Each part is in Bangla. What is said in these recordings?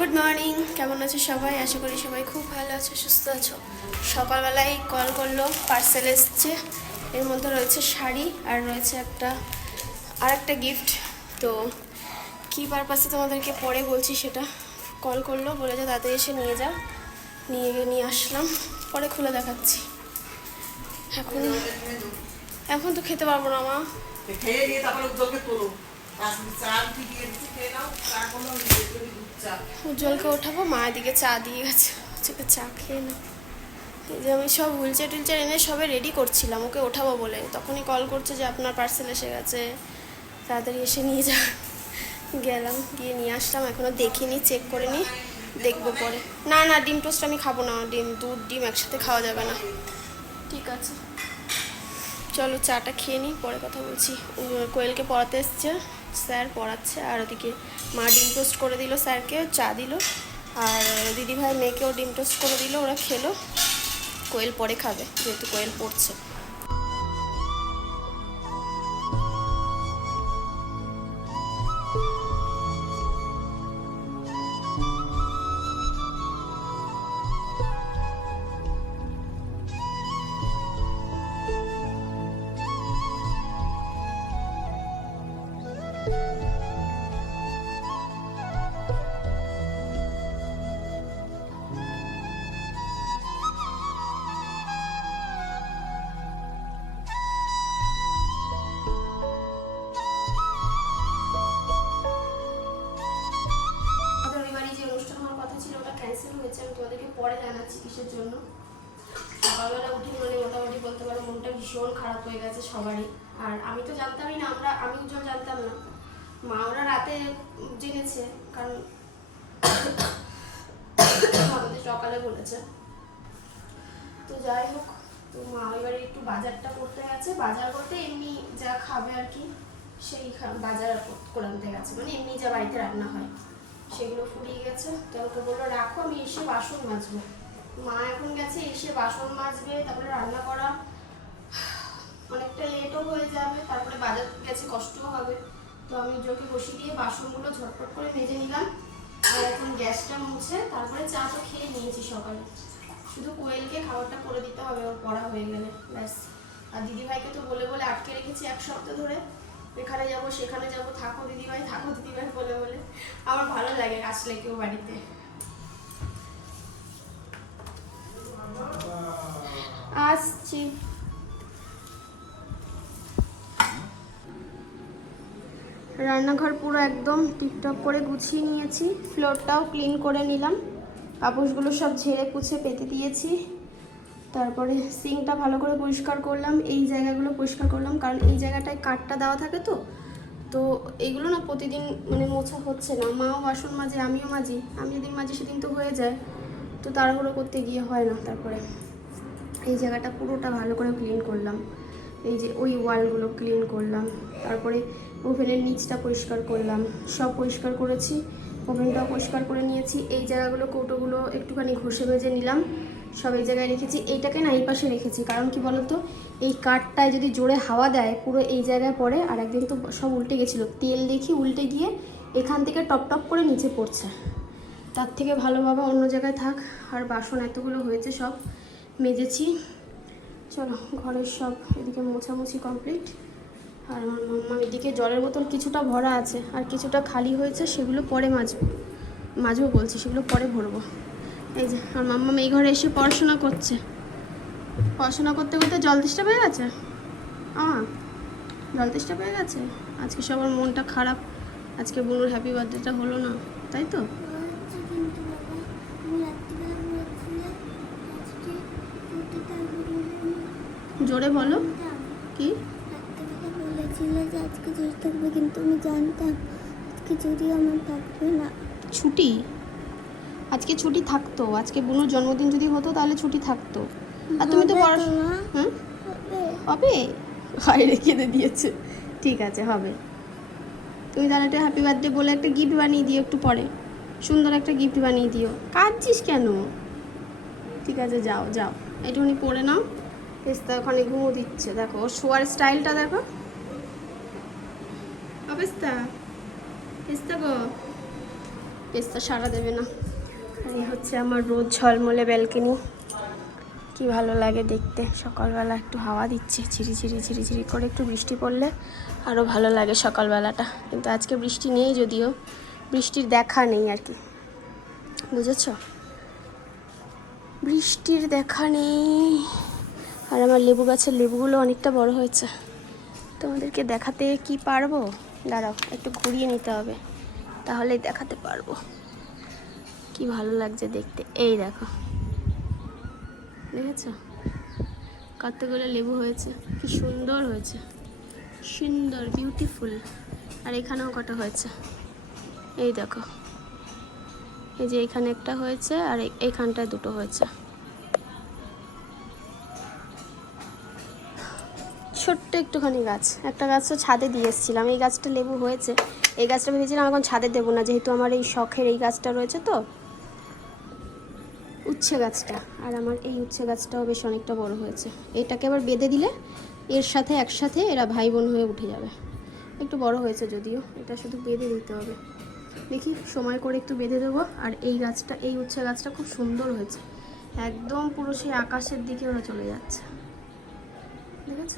গুড মর্নিং কেমন আছো সবাই? আশা করি সবাই খুব ভালো আছো, সুস্থ আছো। সকালবেলায় কল করল পার্সেল এসছে। এর মধ্যে রয়েছে শাড়ি আর রয়েছে একটা আর একটা গিফট তো কী পারপাসে তোমাদেরকে পরে বলছি সেটা? কল করল বলেছে তাতে এসে নিয়ে যাও। নিয়ে গিয়ে নিয়ে আসলাম। পরে খুলে দেখাচ্ছি। এখন এখন তো খেতে পারব না মা। খেয়ে নিয়ে তারপরে উজ্জ্বলকে ওঠাবো, মা এদিকে চা দিয়ে গেছে হচ্ছে চা খেয়ে না। যে আমি সব হুইলচেয়ার টুলচেয়ার এনে সবে রেডি করছিলাম, ওকে ওঠাবো বলে। তখনই কল করছে যে আপনার পার্সেল এসে গেছে, তাড়াতাড়ি এসে নিয়ে যা। গেলাম, গিয়ে নিয়ে আসলাম এখনও দেখিনি চেক করে নি, দেখব পরে। না না, ডিম টোস্ট আমি খাব না, ডিম, দুধ, ডিম একসাথে খাওয়া যাবে না। ঠিক আছে। চলো চাটা খেয়ে নিই পরে কথা বলছি। কোয়েলকে পড়াতে এসছে। স্যার পড়াচ্ছে আর ওদিকে মা ডিম টোস্ট করে দিল স্যারকে, চা দিল। আর দিদিভাই মেয়েকেও ডিম টোস্ট করে দিল, ওরা খেলো। কোয়েল পরে খাবে, যেহেতু কোয়েল পড়ছে। ভীষণ খারাপ হয়ে গেছে সবারই। আর আমি তো জানতামই না, আমরা, আমি উজ্জ্বল জানতাম না। মা ওরা রাতে জেনেছে, কারণ আমাদের সকালে বলেছে। তো যাই হোক, তো মা এবারে একটু বাজারটা করতে গেছে। বাজার করতে এমনি যা খাবে আর কি, সেই বাজার করে আনতে গেছে। মানে এমনি যা বাড়িতে রান্না হয়, সেগুলো ফুরিয়ে গেছে। তো আমাকে বলল, রাখো, আমি এসে বাসন মাজবো। মা এখন গেছে, এসে বাসন মাজবে, তারপরে রান্না করা। অনেকটা লেটও হয়ে যাবে তারপরে বাজার গেছে কষ্টও হবে। তো আমি জোকে বসিয়ে দিয়ে বাসনগুলো ঝটপট করে মেজে নিলাম। আর এখন গ্যাসটা মুছে তারপরে চা তো খেয়ে নিয়েছি সকালে। শুধু কোয়েলকে খাবারটা করে দিতে হবে ওর পড়া হয়ে গেলে ব্যাস। আর দিদিভাইকে তো বলে বলে আটকে রেখেছি এক সপ্তাহ ধরে। এখানে যাব সেখানে যাব থাকো দিদিভাই থাকো দিদিভাই বলে বলে। আমার ভালো লাগে আসলে কেউ বাড়িতে। আসছি। রান্নাঘর পুরো একদম টিকটক করে গুছিয়ে নিয়েছি। ফ্লোরটাও ক্লিন করে নিলাম। কাপড়গুলো সব ঝেড়ে পুছে পেতে দিয়েছি। তারপরে সিঙ্কটা ভালো করে পরিষ্কার করলাম। এই জায়গাগুলো পরিষ্কার করলাম। কারণ এই জায়গাটায় কাঠটা দেওয়া থাকে তো। তো এগুলো না প্রতিদিন মানে মোছা হচ্ছে না। মাও বাসন মাঝে, আমিও মাঝি। আমি যেদিন মাজি সেদিন তো হয়ে যায়। তো তাড়াহুড়ো করতে গিয়ে হয় না তারপরে। এই জায়গাটা পুরোটা ভালো করে ক্লিন করলাম। এই যে ওই ওয়ালগুলো ক্লিন করলাম। তারপরে ওভেনের নিচটা পরিষ্কার করলাম। সব পরিষ্কার করেছি, ওভেনটাও পরিষ্কার করে নিয়েছি। এই জায়গাগুলো, কৌটোগুলো একটুখানি ঘষে মেজে নিলাম। সব এই জায়গায় রেখেছি। এইটাকে না এই পাশে রেখেছি। কারণ কি বলতো, এই কাঠটায় যদি জোরে হাওয়া দেয় পুরো এই জায়গায় পড়ে, আর একদিন তো সব উল্টে গেছিল। তেল দেখি উল্টে গিয়ে এখান থেকে টপ টপ করে নিচে পড়ছে। তার থেকে ভালোভাবে অন্য জায়গায় থাক। আর বাসন এতগুলো হয়েছে সব মেজেছি। চলো, ঘরের সব এদিকে মোছামুছি কমপ্লিট। আর আমার মাম্মা এদিকে জলের বোতল কিছুটা ভরা আছে, আর কিছুটা খালি হয়েছে, সেগুলো পরে মাজবো মাজবো বলছি, সেগুলো পরে ভরবো। এই যে, আর মাম্মা এই ঘরে এসে পড়াশোনা করছে। পড়াশোনা করতে করতে জল তেষ্টা পেয়ে গেছে? আ, জল তেষ্টা পেয়ে গেছে? আজকে সবার মনটা খারাপ, আজকে বুনুর হ্যাপি বার্থডেটা হলো না, তাই তো? জোরে বলো, কি? আজকে জুড়ি থাকবে কিন্তু আমি জানতাম আজকে জুড়ি আমার থাকবে না। ছুটি? আজকে ছুটি থাকতো। আজকে বুনুর জন্মদিন যদি হতো তাহলে ছুটি থাকতো। আর তুমি তো পড়াশোনা? হ্যাঁ হবে। বাইরে খেতে দিয়েছে। ঠিক আছে হবে। তুমি তাহলে একটা হ্যাপি বার্থডে বলে একটা গিফট বানিয়ে দিও একটু পরে। সুন্দর একটা গিফট বানিয়ে দিও। কাঁদছিস কেন? ঠিক আছে যাও যাও। একটুখানি পরে নাও। পেস্তা ওখানে ঘুমো দিচ্ছে। দেখো ওর শোয়ার স্টাইলটা দেখো। অবেস্তা পেস্তা গো। পেস্তা সারা দেবে না। এই হচ্ছে আমার রোদ ঝলমলে ব্যালকনি। কি ভালো লাগে দেখতে। সকালবেলা একটু হাওয়া দিচ্ছে, ঝিরি ঝিরি ঝিরি ঝিরি করে একটু বৃষ্টি পড়লে আরও ভালো লাগে সকালবেলাটা। কিন্তু আজকে বৃষ্টি নেই যদিও, বৃষ্টির দেখা নেই আর কি। বুঝেছ? বৃষ্টির দেখা নেই। আর আমার লেবু গাছের লেবুগুলো অনেকটা বড় হয়েছে। তোমাদেরকে দেখাতে কি পারব? দাঁড়াও, একটু ঘুরিয়ে নিতে হবে, তাহলেই দেখাতে পারব। কি ভালো লাগছে দেখতে, এই দেখো। দেখেছ? কতগুলো লেবু হয়েছে, কি সুন্দর হয়েছে। সুন্দর বিউটিফুল আর এখানেও কটা হয়েছে, এই দেখো। এই যে এখানে একটা হয়েছে, আর এইখানটায় দুটো হয়েছে। ছোট্ট একটুখানি গাছ। একটা গাছ তো ছাদে দিয়ে এসেছিলাম। এই গাছটা লেবু হয়েছে। এই গাছটা ভেবেছিলাম এখন ছাদে দেবো না, যেহেতু আমার এই শখের এই গাছটা রয়েছে তো। উচ্ছে গাছটা। আর আমার এই উচ্ছে গাছটাও বেশ অনেকটা বড় হয়েছে। এটাকে আবার বেঁধে দিলে এর সাথে একসাথে এরা ভাই বোন হয়ে উঠে যাবে। একটু বড় হয়েছে যদিও, এটা শুধু বেঁধে দিতে হবে। দেখি, সময় করে একটু বেঁধে দেবো। আর এই গাছটা, এই উচ্ছে গাছটা খুব সুন্দর হয়েছে। একদম পুরো সেই আকাশের দিকে ওরা চলে যাচ্ছে। দেখেছ?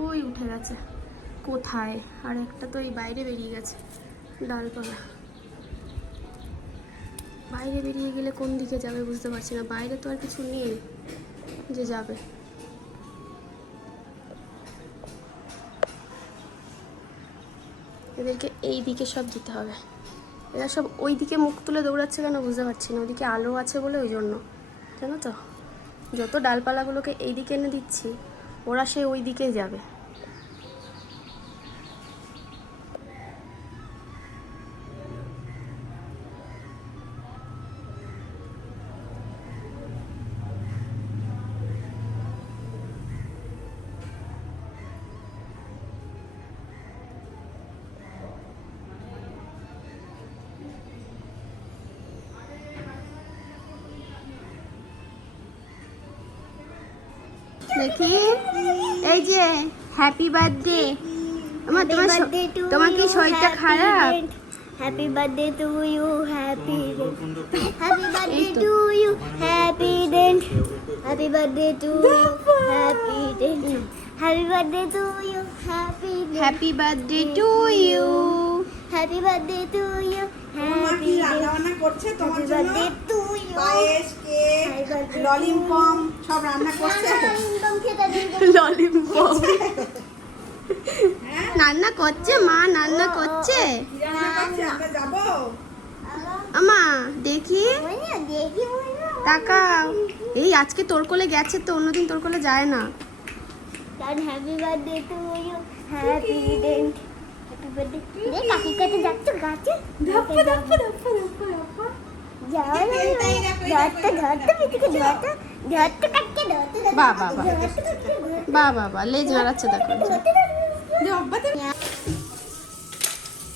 ওই উঠে গেছে। কোথায়? আর একটা তো এই বাইরে বেরিয়ে গেছে, ডালপালা। বাইরে বেরিয়ে গেলে কোন দিকে যাবে বুঝতে পারছি না। বাইরে তো আর কিছু নেই যে যাবে। এদেরকে এই দিকে সব দিতে হবে। এরা সব ওই দিকে মুখ তুলে দৌড়াচ্ছে কেন বুঝতে পারছি না। ওইদিকে আলো আছে বলে ওই জন্য। জানো তো? যত ডালপালাগুলোকে এই দিকে এনে দিচ্ছি ওরা সে ওই দিকেই যাবে। দেখি। এই যে হ্যাপি বার্থডে আমার তোমার তোমার কি শরীরটা খারাপ? Happy birthday to you happy happy birthday to you happy dent happy birthday to you happy dent happy birthday to you happy happy birthday to you happy birthday to you happy রান্না করছে তোমার হ্যাপি জন্য? Birthday to you payesh cake Happy birthday to lollipop সব রান্না করছে। ইনকাম খেতে দিন ললিপপ হ্যাঁ? রান্না করছে মা রান্না করছে। কি রান্না করছে? আমরা যাব। আমা দেখি। দেখি তাকাও। এই আজকে তোর কোলে গেছে তো অন্যদিন তোর কোলে যায় না। Happy birthday to you happy dent happy birthday দেখো,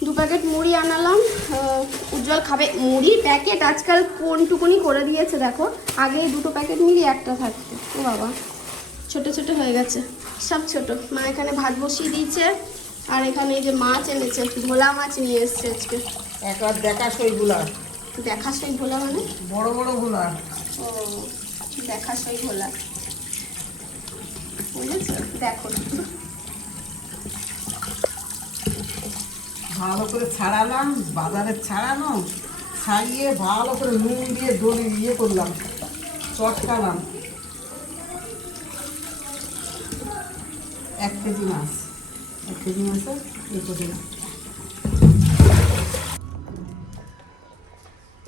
দু প্যাকেট মুড়ি আনালাম। উজ্জ্বল খাবে মুড়ি। প্যাকেট আজকাল কোনটুকুনি করে দিয়েছে দেখো। আগে দুটো প্যাকেট মিলিয়ে একটা থাকতো ও বাবা ছোট ছোট হয়ে গেছে। সব ছোট। মা এখানে ভাত বসিয়ে দিয়েছে। আর এখানে এই যে মাছ এনেছে ভোলা মাছ নিয়ে এসছে আজকে। একবার দেখা সইগুলা দেখা সই ভোলা মানে? বড় বড়গুলা ও দেখা সই ভোলা। বুঝেছ? দেখো। ভালো করে ছাড়ালাম বাজারে ছাড়ানো ছাড়িয়ে ভালো করে নুন দিয়ে দড়ি ইয়ে করলাম চটকালাম। এক কেজি মাছ। এক কেজি মাছে ইয়ে করে দিলাম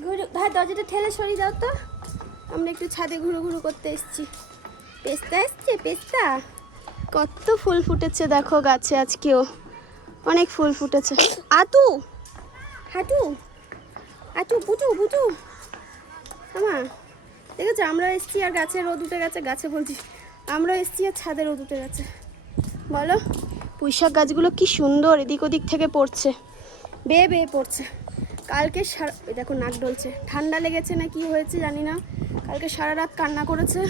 ঘুরু, ভাই, দরজাটা ঠেলে সরিয়ে দাও তো। আমরা একটু ছাদে ঘুরু ঘুরু করতে এসেছি। পেস্তা এসছে, পেস্তা? কত ফুল ফুটেছে দেখো গাছে আজকেও। অনেক ফুল ফুটেছে। আতু, হাটু, আতু পুটু পুটু আমা, দেখেছ আমরা এসছি আর গাছে রোদ উঠে গেছে, গাছে বলছি আমরা এসছি আর ছাদে রোদ উঠে গেছে। বলো। পুঁইশাক গাছগুলো কি সুন্দর এদিক ওদিক থেকে পড়ছে। বেয়ে বেয়ে পড়ছে। কালকে সারা দেখো নাক ডলছে ঠান্ডা লেগেছে না কি হয়েছে জানি না। কালকে সারা রাত কান্না করেছে।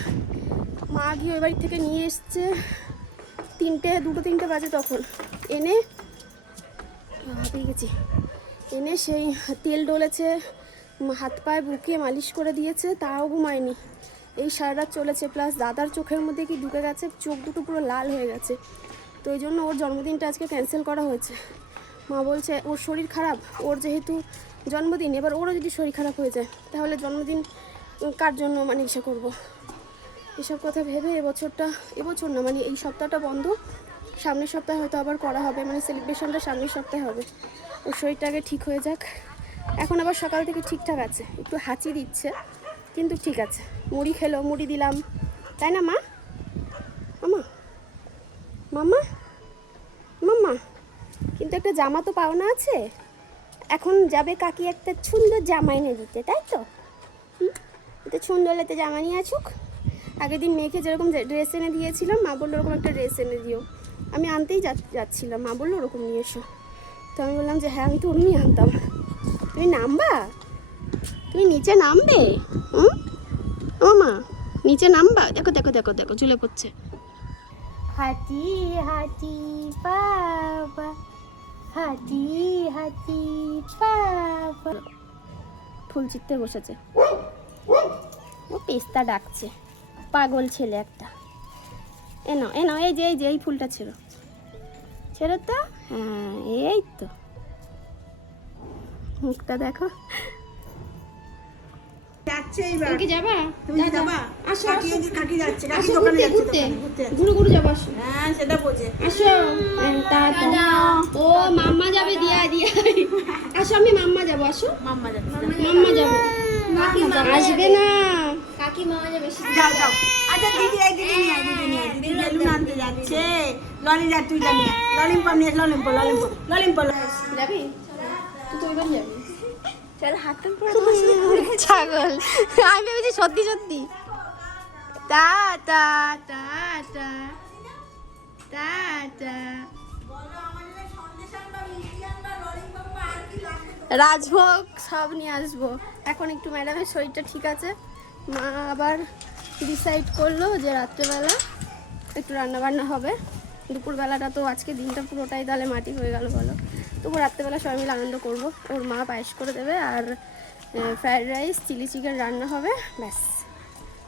মা গিয়ে ওই বাড়ি থেকে নিয়ে এসছে। তিনটে, দুটো তিনটে বাজে তখন। এনে পেয়ে গেছি। এনে সেই তেল ডলেছে হাত পায়ে বুকে মালিশ করে দিয়েছে, তাও ঘুমায়নি। এই সারা রাত চলেছে। প্লাস দাদার চোখের মধ্যে কি ঢুকে গেছে? চোখ দুটো পুরো লাল হয়ে গেছে। তো ওই জন্য ওর জন্মদিনটা আজকে ক্যান্সেল করা হয়েছে। মা বলছে, ওর শরীর খারাপ, ওর যেহেতু জন্মদিন, এবার ওরও যদি শরীর খারাপ হয়ে যায়, তাহলে জন্মদিন কার জন্য মানে ইসে করব? এসব কথা ভেবে এবছরটা, এবছর না মানে এই সপ্তাহটা বন্ধ। সামনের সপ্তাহে হয়তো আবার করা হবে মানে সেলিব্রেশনটা সামনের সপ্তাহে হবে। ওর শরীরটা আগে ঠিক হয়ে যাক। এখন আবার সকাল থেকে ঠিকঠাক আছে, একটু হাঁচি দিচ্ছে, কিন্তু ঠিক আছে। মুড়ি খেলো, মুড়ি দিলাম। তাই না, মা? মামা? মামা, কিন্তু একটা জামা তো পাওনা আছে। এখন যাবে কাকি একটা সুন্দর জামা এনে দিতে, তাই তো? হুম? একটা সুন্দর একটা জামা নিয়ে আসুক। আগের দিন মেয়েকে যেরকম ড্রেস এনে দিয়েছিলাম, মা বলল ওরকম একটা ড্রেস এনে দিও। আমি আনতেই যাচ্ছিলাম, মা বলল ওরকম নিয়ে এসো। তো আমি বললাম যে হ্যাঁ আমি তো ওরমই আনতাম। তুমি নামবা? তুমি নিচে নামবে? হুম? ও মা, নিচে নামবা? দেখো দেখো দেখো দেখো চুলে পড়ছে। হাতি হাতি বাবা। হাতি হাতি বাবা। ফুল চিত্তে বসেছে। ও পেস্তা ডাকছে। পাগল ছেলে একটা। এ নাও এ নাও, এই যে এই যে, এই ফুলটা ছিল ছেড়ে তো? হ্যাঁ এই তো। মুখটা দেখো। যাচ্ছে এইবার। তুমি যাবা? তুমি যাবা? আসো, কাকি যাচ্ছে কাকি দোকানে যাচ্ছে ঘুরতে। ঘুরে ঘুরে যাব আসো। হ্যাঁ সেটা বোঝে আসো। টাটা ও মাম্মা যাবে দিয়া দিয়া আসো আমি মাম্মা যাব আসো। মাম্মা যাচ্ছে মাম্মা যাব। আসবে না। কাকি মামা যাবে যাও যাও। আচ্ছা দিদি এই দিদি নিয়ে দিদি নিয়ে দিদি বেলুন আনতে যাচ্ছে। ললি যা তুই নিয়ে ললিম্পপ নিয়ে ললিম্পপ ললিম্পপ ললিম্পপ যাবি? তুই তো ওইবার যাবি। চল হাতে ছাগল। আমি ভেবেছি সত্যি সত্যি। টা টা টা টা টা টা রাজভোগ সব নিয়ে আসব। এখন একটু ম্যাডামের শরীরটা ঠিক আছে। মা আবার ডিসাইড করল যে রাত্রেবেলা একটু রান্না বান্না হবে। দুপুরবেলাটা তো আজকে দিনটা পুরোটাই তাহলে মাটি হয়ে গেল বলো। তবু রাত্রেবেলা সবাই মিলে আনন্দ করব। ওর মা পায়েস করে দেবে আর ফ্রায়েড রাইস, চিলি চিকেন রান্না হবে, ব্যাস।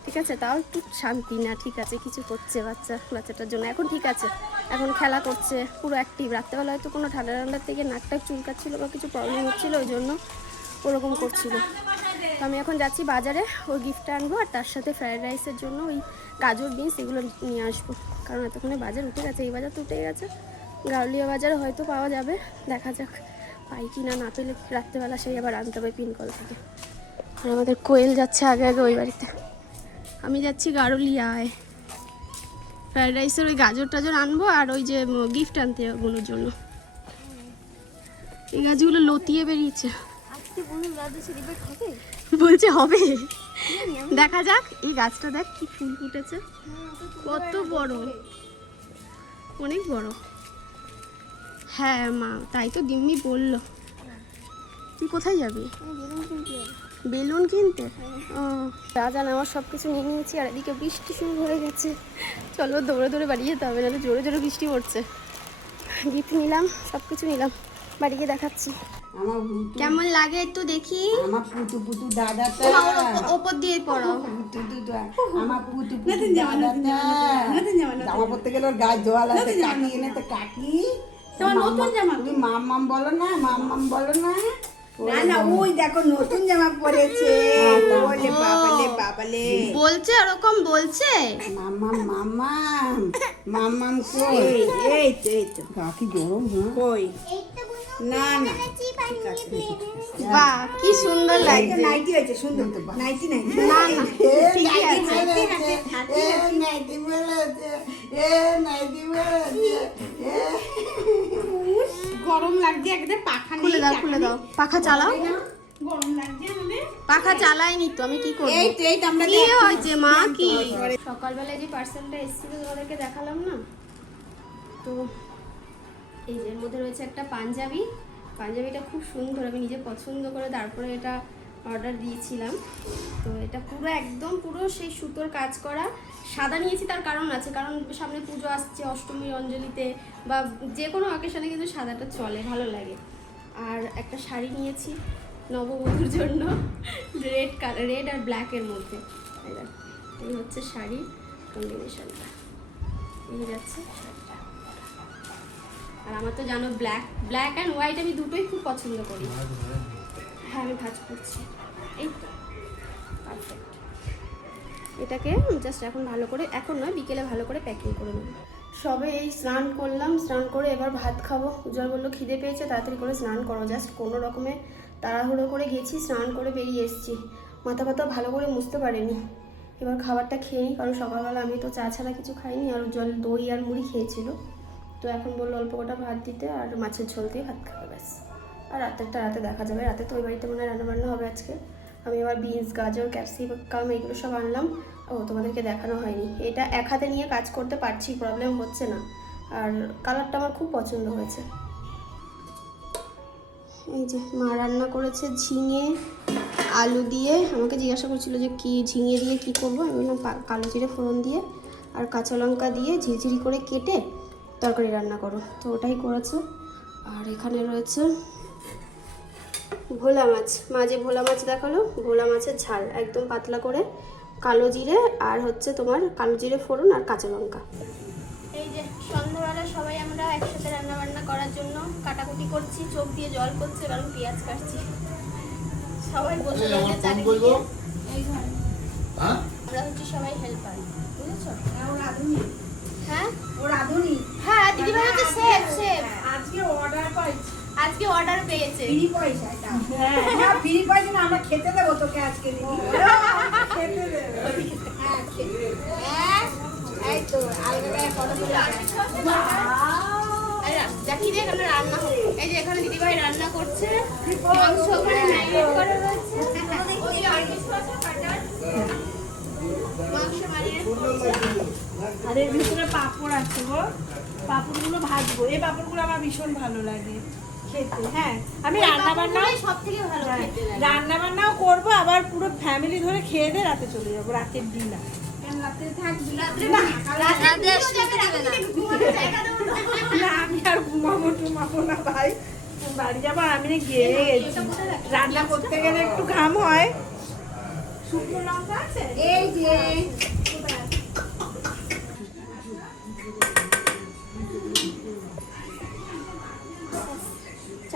ঠিক আছে? তাও একটু শান্তি না, ঠিক আছে? কিছু করছে বাচ্চা, বাচ্চাটার জন্য। এখন ঠিক আছে। এখন খেলা করছে, পুরো অ্যাক্টিভ রাত্রেবেলা হয়তো কোনো ঠান্ডা ঠান্ডার থেকে নাকটা চুলকাচ্ছিলো বা কিছু প্রবলেম হচ্ছিল, ওই জন্য ওরকম করছিল। তো আমি এখন যাচ্ছি বাজারে ওই গিফটটা আনব আর তার সাথে ফ্রায়েড রাইসের জন্য ওই গাজর, বিনস এগুলো নিয়ে আসব। কারণ এতক্ষণে বাজার উঠে গেছে, এই বাজার তো উঠে গেছে। গাউলিয়া বাজারে হয়তো পাওয়া যাবে। দেখা যাক পাই কি না না পেলে রাত্রেবেলা সেই আবার আনতে হবে পিনকল থেকে। আর আমাদের কোয়েল যাচ্ছে আগে আগে ওই বাড়িতে। আমি যাচ্ছি গারুলিয়ায়। ফ্রায়েড রাইসের ওই গাজর টাজর আনব আর ওই যে গিফট আনতে ওগুলোর জন্য। এই গাছগুলো লতিয়ে বেরিয়েছে। বলছে হবে। দেখা যাক এই গাছটা দেখ কি ফুল ফুটেছে। কত বড়। অনেক বড়। হ্যাঁ মা তাই তো দিম্মি বলল। তুই কোথায় যাবি? বেলুন কিনতে? ও যা জান আমার সব কিছু নিয়ে নিয়েছি আর এদিকে বৃষ্টি শুরু হয়ে গেছে। চলো দৌড়ে দৌড়ে বাড়ি যেতে হবে নাহলে জোরে জোরে বৃষ্টি পড়ছে। গিফট নিলাম সব কিছু নিলাম বাড়ি গিয়ে দেখাচ্ছি। আমার কেমন লাগে একটু দেখি? আমার পুতু পুতু দাদাটা ওপর দিয়ে পড়ো। পুতু পুতু আমার পুতু পুতু দাদাটা জামা পরতে গেলে ওর গায়ে জল আছে কাকি এনে তো কাকি। তোমার নতুন জামা তুমি মাম মাম বলো না মাম মাম বলো না। না না ওই দেখো নতুন জামা পরেছে। ওলে বাবালে বাবালে। বলছে ওরকম বলছে? মাম্মাম মাম্মাম মাম্মাম কই? এই এই তো এই তো। কাকি গরম হ্যাঁ। কই? না না। বাহ কি সুন্দর লাগছে। নাইটি আছে সুন্দর। তো নাইটি নাইটি। না না। ঠিকই আছে নাইটি বলেছে। গরম লাগছে একদম পাখা খুলে দাও খুলে দাও। পাখা চালাও। গরম লাগছে আমাদের। পাখা চালাইনি তো আমি কি করব? এই তো এই আমরা কি হয়েছে মা কি? সকালবেলায় যে পার্সেলটা এসেছিল তোমাদেরকে দেখালাম না তো এই এর মধ্যে রয়েছে একটা পাঞ্জাবি। পাঞ্জাবিটা খুব সুন্দর আমি নিজে পছন্দ করে তারপরে এটা অর্ডার দিয়েছিলাম। তো এটা পুরো একদম পুরো সেই সুতোর কাজ করা। সাদা নিয়েছি তার কারণ আছে, কারণ সামনে পুজো আসছে অষ্টমী অঞ্জলিতে বা যে কোনো অকেশনে কিন্তু সাদাটা চলে, ভালো লাগে। আর একটা শাড়ি নিয়েছি নববধূর জন্য রেড কালার রেড আর ব্ল্যাকের মধ্যে। এই হচ্ছে শাড়ি কম্বিনেশনটা এই যাচ্ছে আর আমার তো জানো ব্ল্যাক ব্ল্যাক অ্যান্ড হোয়াইট আমি দুটোই খুব পছন্দ করি। হ্যাঁ আমি ভাজ করছি। এই তো। এটাকে জাস্ট এখন ভালো করে, এখন নয়, বিকেলে ভালো করে প্যাকিং করে নেব। সবে এই স্নান করলাম, স্নান করে এবার ভাত খাব। উজ্জ্বল বলল খিদে পেয়েছে, তাড়াতাড়ি করে স্নান করো। জাস্ট কোনো রকমে তাড়াহুড়ো করে গেছি, স্নান করে বেরিয়ে এসেছি। মাথা ফাতা ভালো করে মুছতে পারিনি। এবার খাবারটা খেয়ে কারণ সকালবেলা আমি তো চা ছাড়া কিছু খাইনি, আর জল দই আর মুড়ি খেয়েছিল। তো এখন বলল অল্প কটা ভাত দিতে, আর মাছের ঝোল দিয়ে ভাত খাবে ব্যাস। আর রাতেরটা রাতে দেখা যাবে। রাতে তো ওই বাড়িতে মনে হয় রান্নাবান্না হবে আজকে। আমি আবার বিনস, গাজর, ক্যাপসিকাম এগুলো সব আনলাম। ও, তোমাদেরকে দেখানো হয়নি। এটা এক হাতে নিয়ে কাজ করতে পারছি প্রবলেম হচ্ছে না। আর কালারটা আমার খুব পছন্দ হয়েছে। এই যে মা রান্না করেছে ঝিঙে, আলু দিয়ে। আমাকে জিজ্ঞাসা করছিল যে কি ঝিঙে দিয়ে কি করব? আমি বললাম কালো জিরে ফোড়ন দিয়ে আর কাঁচা লঙ্কা দিয়ে ঝিরঝিরি করে কেটে তরকারি রান্না করো। তো ওটাই করেছে। আর এখানে রয়েছে ভোলা মাছ। মাঝে ভোলা মাছ দেখাল, ভোলা মাছের ঝাল, একদম পাতলা করে। কালো জিরে আর হচ্ছে তোমার কালো জিরে ফোড়ন আর কাঁচা লঙ্কা। এই যে সন্ধ্যাবেলা সবাই আমরা একসাথে রান্না বান্না করার জন্য কাটাকুটি করছি চোখ দিয়ে জল পড়ছে কারণ পেঁয়াজ কাটছি। সবাই বসে চারিদিকে হ্যাঁ? আমরা হচ্ছে সবাই হেল্পার বুঝেছ? ও রাধুনি। হ্যাঁ? ও রাধুনি? হ্যাঁ দিদিভাই হচ্ছে সেফ সেফ আজকে অর্ডার পাইছি। আজকে অর্ডার পেয়েছে। ফ্রি পয়সা এটা। হ্যাঁ। ফ্রি পয়সা না আমরা খেতে দেবো তোকে আজকে দিদি খেতে দেবো। হ্যাঁ হ্যাঁ, এই তো আলগা দেখি রান্না এই যে এখানে দিদিভাই রান্না করছে। মাংস ওখানে ম্যারিনেট করা রয়েছে আর আছে কাটার মাংস ম্যারিনেট এর ভিতরে পাঁপড় আছে গো। পাঁপড়গুলো ভাজবো। এই পাঁপড়গুলো আমার ভীষণ ভালো লাগে। খেতে হ্যাঁ। আমি রান্না বান্না সব থেকে ভালো খেতে রান্না বান্নাও করব আবার পুরো ফ্যামিলি ধরে খেয়ে দিয়ে রাতে চলে যাব রাতের ডিনার না আমি আর ঘুমাবো টুমাবো না ভাই। বাড়ি যাব আমি গিয়ে গেছি। রান্না করতে গেলে একটু ঘাম হয়। শুকনো লঙ্কা আছে? এই যে।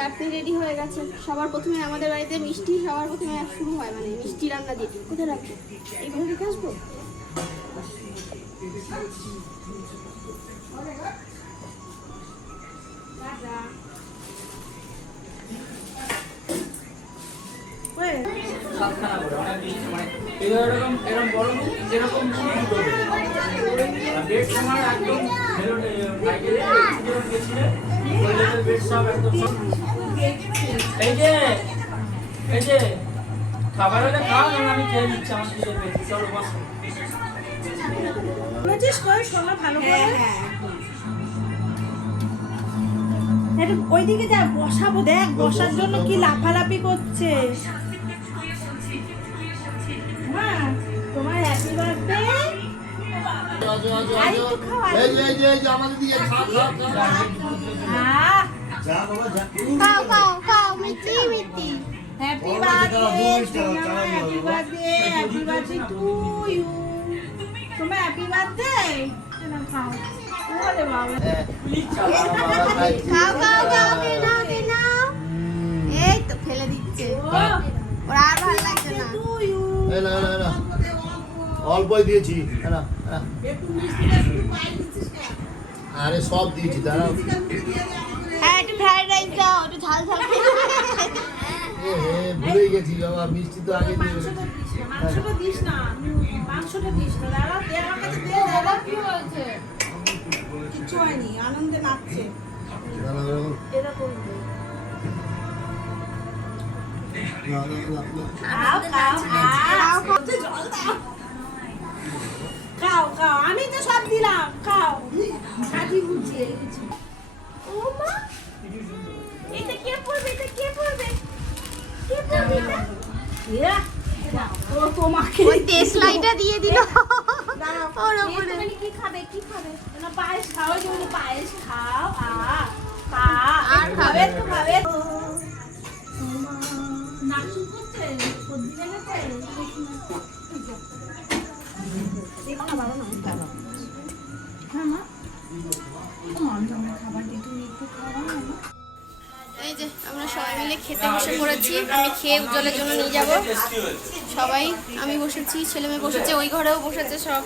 চাটনি রেডি হয়ে গেছে সবার প্রথমে আমাদের বাড়িতে মিষ্টি সবার প্রথমে শুরু হয় মানে মিষ্টি রান্না দিয়ে। কোথায় রাখব? এইগুলো রেখে আসব? সব একদম এই যে এই যে খাবার হলে খাও না আমি খেয়ে নিচ্ছি আমার পেয়েছে চলো বসো। বলেছিস কই? শোনা ভালো করে। হ্যাঁ হ্যাঁ। ওইদিকে যা বসাবো দেখ বসার জন্য কি লাফালাফি করছে। তোমার হ্যাপি বার্থডে আমাদের দিকে খা, খা, খা। যা বাবা, যা। খাও খাও খাও মিষ্টি মিষ্টি হ্যাপি বার্থডে খাওয়া, দুই মিনিট খাওয়া, চালাই happy birthday happy birthday to you তোমার হ্যাপি বার্থডে খাও ওরে বাবা। বাবা, বাবা, খাই। খাও খাও খাও নাও নাও এই তো ফেলে দিচ্ছে ওর আর ভালো লাগছে না এই নাও। অল্পই দিয়েছি আরে সব দিয়েছি দাঁড়াও। ফ্রাইড রাইস দাও একটু ঝাল ঝাল এ ভুলে গেছি বাবা মিষ্টি তো আগে দিয়ে। মাংসটা দিস না মাংসটা দিস না দাঁড়া দে আমার কাছে দে দাঁড়া। কি হয়েছে? কিচ্ছু হয়নি আনন্দে নাচছে। এরকম। খাও খাও আমি তো সব দিলাম খাও। সাজি বুঝছে ও মা। এটা কে পড়বে? এটা কে পড়বে? কে পড়বে এটা? ও তোমাকে ওই দেশলাইটা দিয়ে দিল। ওর উপরে তুমি কি খাবে? কি খাবে? না পায়েস খাও এই পায়েস খাও। আ খা আর একটু খাবে খাবার দিয়ে তুমি একটু খাবে না এই যে, আমরা সবাই মিলে খেতে বসে পড়েছি। আমি খেয়ে উজ্জ্বলের জন্য নিয়ে যাব। সবাই, আমি বসেছি ছেলে মেয়ে বসেছে, ওই ঘরেও বসেছে সব।